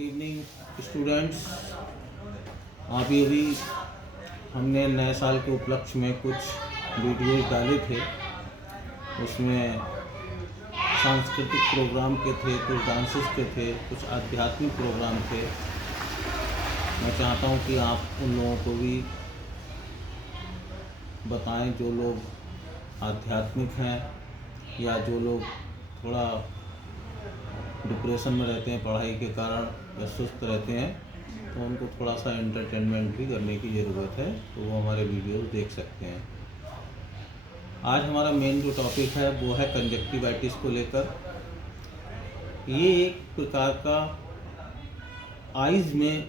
Good evening students. अभी अभी हमने नए साल के उपलक्ष्य में कुछ वीडियोस डाले थे। उसमें सांस्कृतिक प्रोग्राम के थे, कुछ डांसेस के थे, कुछ आध्यात्मिक प्रोग्राम थे। मैं चाहता हूं कि आप उन लोगों को भी बताएं जो लोग आध्यात्मिक हैं या जो लोग थोड़ा डिप्रेशन में रहते हैं पढ़ाई के कारण या सुस्त रहते हैं, तो उनको थोड़ा सा एंटरटेनमेंट भी करने की ज़रूरत है, तो वो हमारे वीडियोस देख सकते हैं। आज हमारा मेन जो टॉपिक है वो है कंजक्टिवाइटिस को लेकर। ये एक प्रकार का आइज़ में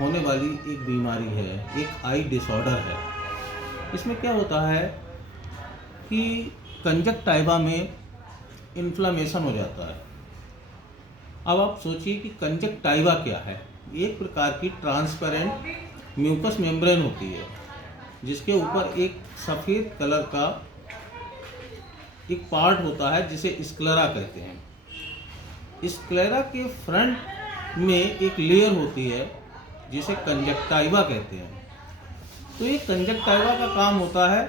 होने वाली एक बीमारी है, एक आई डिसऑर्डर है। इसमें क्या होता है कि कंजक्टाइवा में इन्फ्लामेशन हो जाता है। अब आप सोचिए कि कंजक्टाइवा क्या है। एक प्रकार की ट्रांसपेरेंट म्यूकस मेम्ब्रेन होती है जिसके ऊपर एक सफ़ेद कलर का एक पार्ट होता है जिसे स्क्लेरा कहते हैं। स्क्लेरा के फ्रंट में एक लेयर होती है जिसे कंजक्टाइवा कहते हैं। तो ये कंजक्टाइवा का काम होता है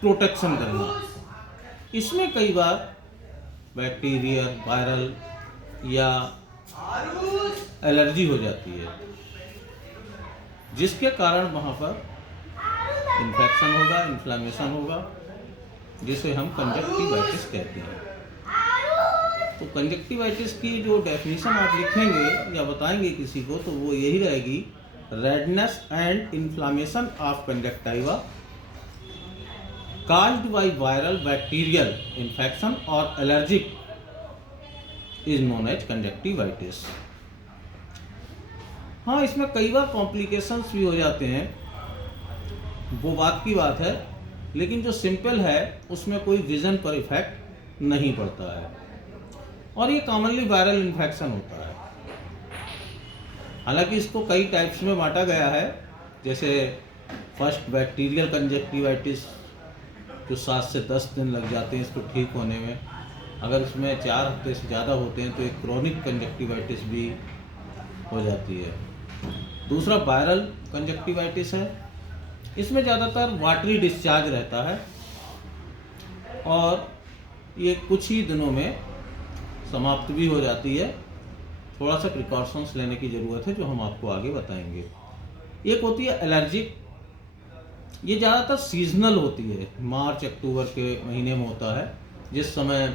प्रोटेक्शन करना। इसमें कई बार बैक्टीरियल, वायरल या एलर्जी हो जाती है, जिसके कारण वहाँ पर इन्फेक्शन होगा, इन्फ्लामेशन होगा, जिसे हम कंजक्टिवाइटिस कहते हैं। तो कंजक्टिवाइटिस की जो डेफिनेशन आप लिखेंगे या बताएंगे किसी को, तो वो यही रहेगी: redness and inflammation of conjunctiva caused by viral, bacterial infection or allergic is known as conjunctivitis। हाँ, इसमें कई बार कॉम्प्लिकेशंस भी हो जाते हैं, वो बात की बात है, लेकिन जो सिंपल है उसमें कोई विजन पर इफेक्ट नहीं पड़ता है और ये कॉमनली वायरल इन्फेक्शन होता है। हालांकि इसको कई टाइप्स में बांटा गया है, जैसे फर्स्ट बैक्टीरियल कंजक्टिवाइटिस जो 7 से 10 दिन लग जाते हैं इसको ठीक होने में। अगर इसमें 4 हफ्ते से ज़्यादा होते हैं तो एक क्रोनिक कंजक्टिवाइटिस भी हो जाती है। दूसरा वायरल कंजक्टिवाइटिस है। इसमें ज़्यादातर वाटरी डिस्चार्ज रहता है और ये कुछ ही दिनों में समाप्त भी हो जाती है। थोड़ा सा प्रिकॉशंस लेने की ज़रूरत है जो हम आपको आगे बताएंगे। एक होती है एलर्जिक। ये ज़्यादातर सीजनल होती है, मार्च अक्टूबर के महीने में होता है, जिस समय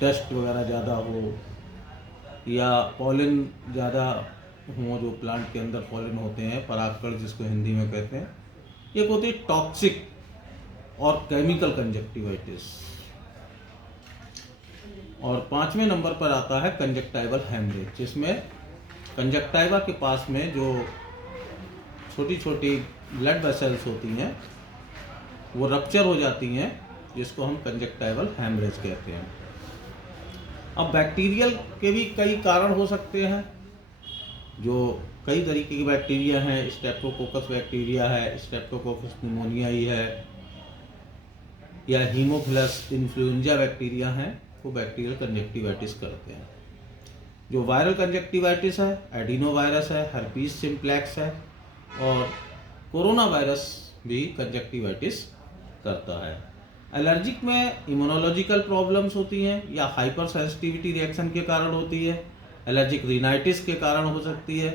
डस्ट वगैरह ज़्यादा हो या पॉलन ज़्यादा हो, जो प्लांट के अंदर पॉलन होते हैं, परागकण जिसको हिंदी में कहते हैं। एक होती है टॉक्सिक और केमिकल कंजक्टिवाइटिस। और 5वें नंबर पर आता है कंजक्टाइवल हेमरेज, जिसमें कंजक्टाइवा के पास में जो छोटी छोटी ब्लड वेसल्स होती हैं वो रप्चर हो जाती हैं, जिसको हम कंजक्टाइवल हेमरेज कहते हैं। अब बैक्टीरियल के भी कई कारण हो सकते हैं, जो कई तरीके की बैक्टीरिया हैं। स्ट्रेप्टोकोकस बैक्टीरिया है, स्ट्रेप्टोकोकस निमोनियाई है, या हीमोफिलस इन्फ्लुएंजा बैक्टीरिया हैं, वो बैक्टीरियल कंजक्टिवाइटिस करते हैं। जो वायरल कंजक्टिवाइटिस है, एडिनोवायरस है, हर्पीस सिम्प्लेक्स है और कोरोना वायरस भी कंजक्टिवाइटिस करता है। एलर्जिक में इम्यूनोलॉजिकल प्रॉब्लम्स होती हैं या हाइपर सेंसिटिविटी रिएक्शन के कारण होती है, एलर्जिक रिनाइटिस के कारण हो सकती है,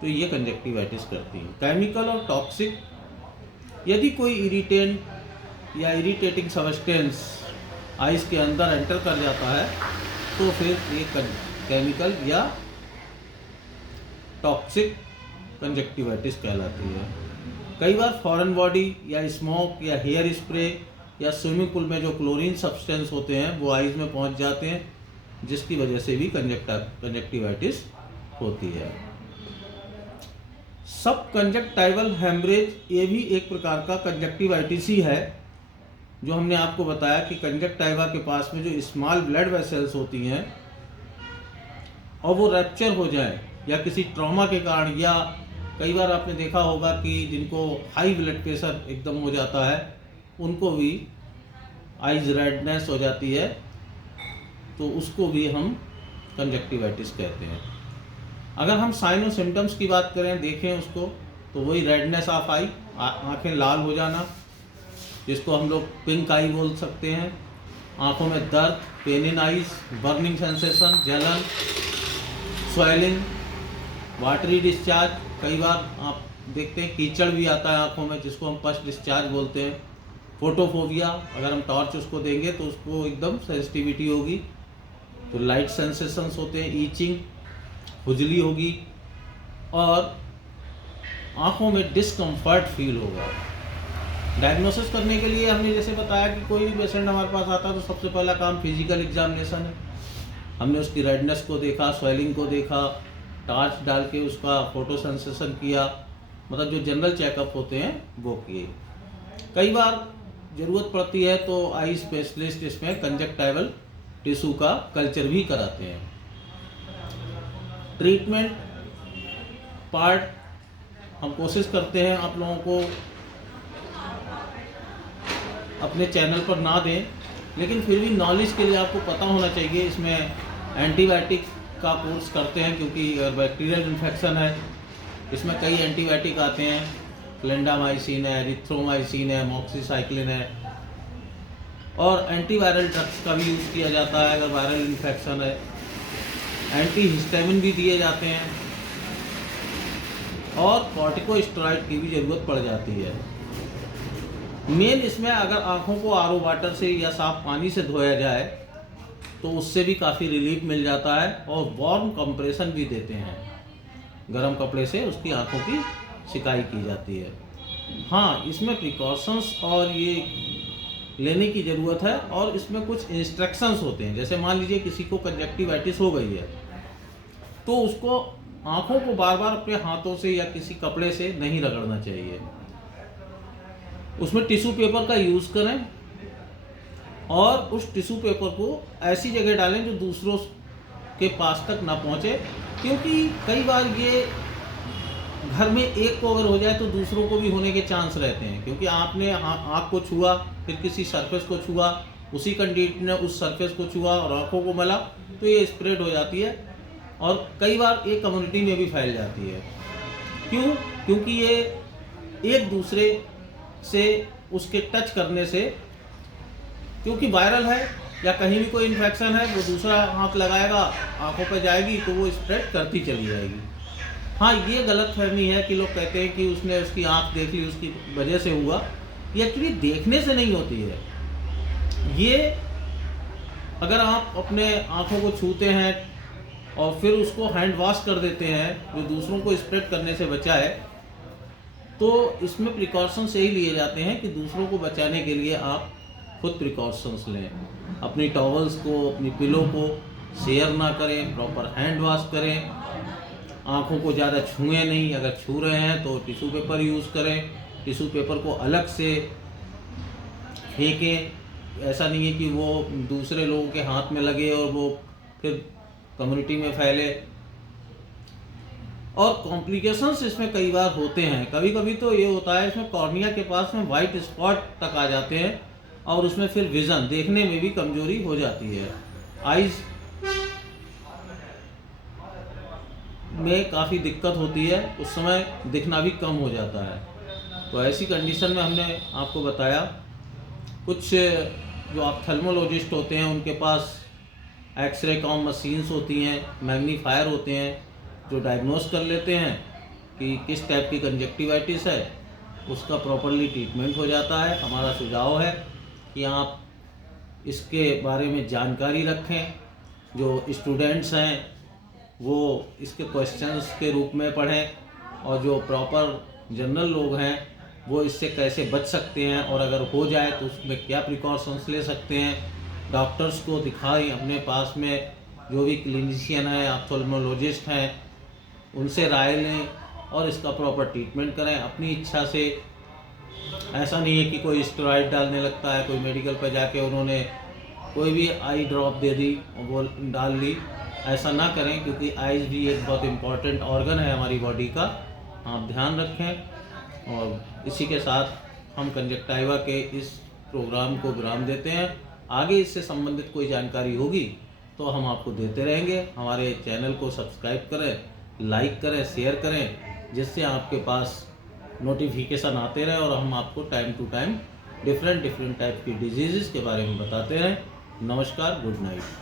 तो ये कंजक्टिवाइटिस करती है। केमिकल और टॉक्सिक, यदि कोई इरिटेंट या इरिटेटिंग सब्सटेंस आइस के अंदर एंटर कर जाता है तो फिर ये केमिकल या टॉक्सिक कंजक्टिवाइटिस कहलाती है। कई बार फॉरेन बॉडी या स्मोक या हेयर स्प्रे या स्विमिंग पूल में जो क्लोरीन सब्सटेंस होते हैं वो आइज में पहुंच जाते हैं, जिसकी वजह से भी कंजक्टिवाइटिस होती है। सब कंजक्टाइवल हेमरेज ये भी एक प्रकार का कंजक्टिवाइटिस ही है। जो हमने आपको बताया कि कंजक्टाइवा के पास में जो स्मॉल ब्लड वेसल्स होती हैं और वो रैप्चर हो जाए या किसी ट्रॉमा के कारण, या कई बार आपने देखा होगा कि जिनको हाई ब्लड प्रेशर एकदम हो जाता है उनको भी आइज रेडनेस हो जाती है, तो उसको भी हम कंजक्टिवाइटिस कहते हैं। अगर हम साइन और सिम्टम्स की बात करें, देखें उसको, तो वही रेडनेस ऑफ आई, आँखें लाल हो जाना, जिसको हम लोग पिंक आई बोल सकते हैं। आँखों में दर्द, pain in eyes, burning sensation, जलन, स्वेलिंग, वाटरी डिस्चार्ज। कई बार आप देखते हैं कीचड़ भी आता है आँखों में, जिसको हम पस डिस्चार्ज बोलते हैं। फोटोफोबिया, अगर हम टॉर्च उसको देंगे तो उसको एकदम सेंसिटिविटी होगी। तो लाइट सेंसेशंस होते हैं, ईचिंग, खुजली होगी और आँखों में डिस्कम्फर्ट फील होगा। डायग्नोसिस करने के लिए हमने जैसे बताया कि कोई भी पेशेंट हमारे पास आता है तो सबसे पहला काम फिजिकल एग्जामिनेशन है। हमने उसकी रेडनेस को देखा, स्वेलिंग को देखा, टॉर्च डाल के उसका फोटो सेंसेशन किया, मतलब जो जनरल चेकअप होते हैं वो किए। कई बार ज़रूरत पड़ती है तो आई स्पेशलिस्ट इसमें कंजक्टाइवल टिश्यू का कल्चर भी कराते हैं। ट्रीटमेंट पार्ट हम कोशिश करते हैं आप लोगों को अपने चैनल पर ना दें, लेकिन फिर भी नॉलेज के लिए आपको पता होना चाहिए। इसमें एंटीबायोटिक का कोर्स करते हैं, क्योंकि अगर बैक्टीरियल इन्फेक्शन है, इसमें कई एंटीबायोटिक आते हैं, क्लेंडामाइसिन है, एरिथ्रोमाइसिन है, मॉक्सीसाइक्लिन है, और एंटीवायरल ड्रग्स का भी यूज़ किया जाता है अगर वायरल इन्फेक्शन है। एंटीहिस्टामिन भी दिए जाते हैं और कॉर्टिकोस्टेरॉइड की भी ज़रूरत पड़ जाती है। मेन इसमें अगर आँखों को आरओ वाटर से या साफ पानी से धोया जाए तो उससे भी काफ़ी रिलीफ मिल जाता है, और वार्म कंप्रेशन भी देते हैं, गर्म कपड़े से उसकी आँखों की सिकाई की जाती है। हाँ, इसमें प्रिकॉशंस और ये लेने की ज़रूरत है, और इसमें कुछ इंस्ट्रक्शंस होते हैं। जैसे मान लीजिए किसी को कंजक्टिवाइटिस हो गई है तो उसको आँखों को बार बार अपने हाथों से या किसी कपड़े से नहीं रगड़ना चाहिए। उसमें टिश्यू पेपर का यूज़ करें और उस टिश्यू पेपर को ऐसी जगह डालें जो दूसरों के पास तक ना पहुँचे, क्योंकि कई बार ये घर में एक को अगर हो जाए तो दूसरों को भी होने के चांस रहते हैं। क्योंकि आपने आँख को छुआ, फिर किसी सरफेस को छुआ, उसी कैंडिडेट ने उस सरफेस को छुआ और आँखों को मला, तो ये स्प्रेड हो जाती है और कई बार एक कम्युनिटी में भी फैल जाती है। क्यों? क्योंकि ये एक दूसरे से उसके टच करने से, क्योंकि वायरल है या कहीं भी कोई इन्फेक्शन है, वो दूसरा हाथ लगाएगा, आँखों पर जाएगी तो वो स्प्रेड करती चली जाएगी। हाँ, ये गलतफहमी है कि लोग कहते हैं कि उसने उसकी आँख देख ली उसकी वजह से हुआ। ये एक्चुअली देखने से नहीं होती है। ये अगर आप अपने आँखों को छूते हैं और फिर उसको हैंड वॉश कर देते हैं जो दूसरों को स्प्रेड करने से बचाए, तो इसमें प्रिकॉशंस यही लिए जाते हैं कि दूसरों को बचाने के लिए आप खुद प्रिकॉशंस लें। अपनी टॉवल्स को, अपनी पिलो को शेयर ना करें, प्रॉपर हैंड वॉश करें, आँखों को ज़्यादा छुएं नहीं, अगर छू रहे हैं तो टिश्यू पेपर यूज़ करें, टिश्यू पेपर को अलग से फेंकें। ऐसा नहीं है कि वो दूसरे लोगों के हाथ में लगे और वो फिर कम्युनिटी में फैले। और कॉम्प्लिकेशंस इसमें कई बार होते हैं। कभी कभी तो ये होता है इसमें कॉर्निया के पास में वाइट स्पॉट तक आ जाते हैं और उसमें फिर विज़न देखने में भी कमजोरी हो जाती है। आइज़ में काफ़ी दिक्कत होती है, उस समय दिखना भी कम हो जाता है। तो ऐसी कंडीशन में हमने आपको बताया कुछ जो ऑप्थेल्मोलॉजिस्ट होते हैं उनके पास एक्सरे कॉम मशीन्स होती हैं, मैग्नीफायर होते हैं जो डायग्नोस कर लेते हैं कि किस टाइप की कंजक्टिवाइटिस है, उसका प्रॉपरली ट्रीटमेंट हो जाता है। हमारा सुझाव है कि आप इसके बारे में जानकारी रखें। जो स्टूडेंट्स हैं वो इसके क्वेश्चंस के रूप में पढ़ें और जो प्रॉपर जनरल लोग हैं वो इससे कैसे बच सकते हैं और अगर हो जाए तो उसमें क्या प्रिकॉशंस ले सकते हैं। डॉक्टर्स को दिखाएं, अपने पास में जो भी क्लिनिशियन है, ऑप्थेल्मोलॉजिस्ट हैं, उनसे राय लें और इसका प्रॉपर ट्रीटमेंट करें अपनी इच्छा से। ऐसा नहीं है कि कोई स्टेरॉइड डालने लगता है, कोई मेडिकल पर जाके उन्होंने कोई भी आई ड्रॉप दे दी और वो डाल ली। ऐसा ना करें, क्योंकि आइज़ भी एक बहुत इम्पॉर्टेंट ऑर्गन है हमारी बॉडी का। आप ध्यान रखें। और इसी के साथ हम कंजक्टाइवा के इस प्रोग्राम को विराम देते हैं। आगे इससे संबंधित कोई जानकारी होगी तो हम आपको देते रहेंगे। हमारे चैनल को सब्सक्राइब करें, लाइक करें, शेयर करें, जिससे आपके पास नोटिफिकेशन आते रहे और हम आपको time to time different type की डिजीज़ के बारे में बताते रहें। नमस्कार, गुड नाइट।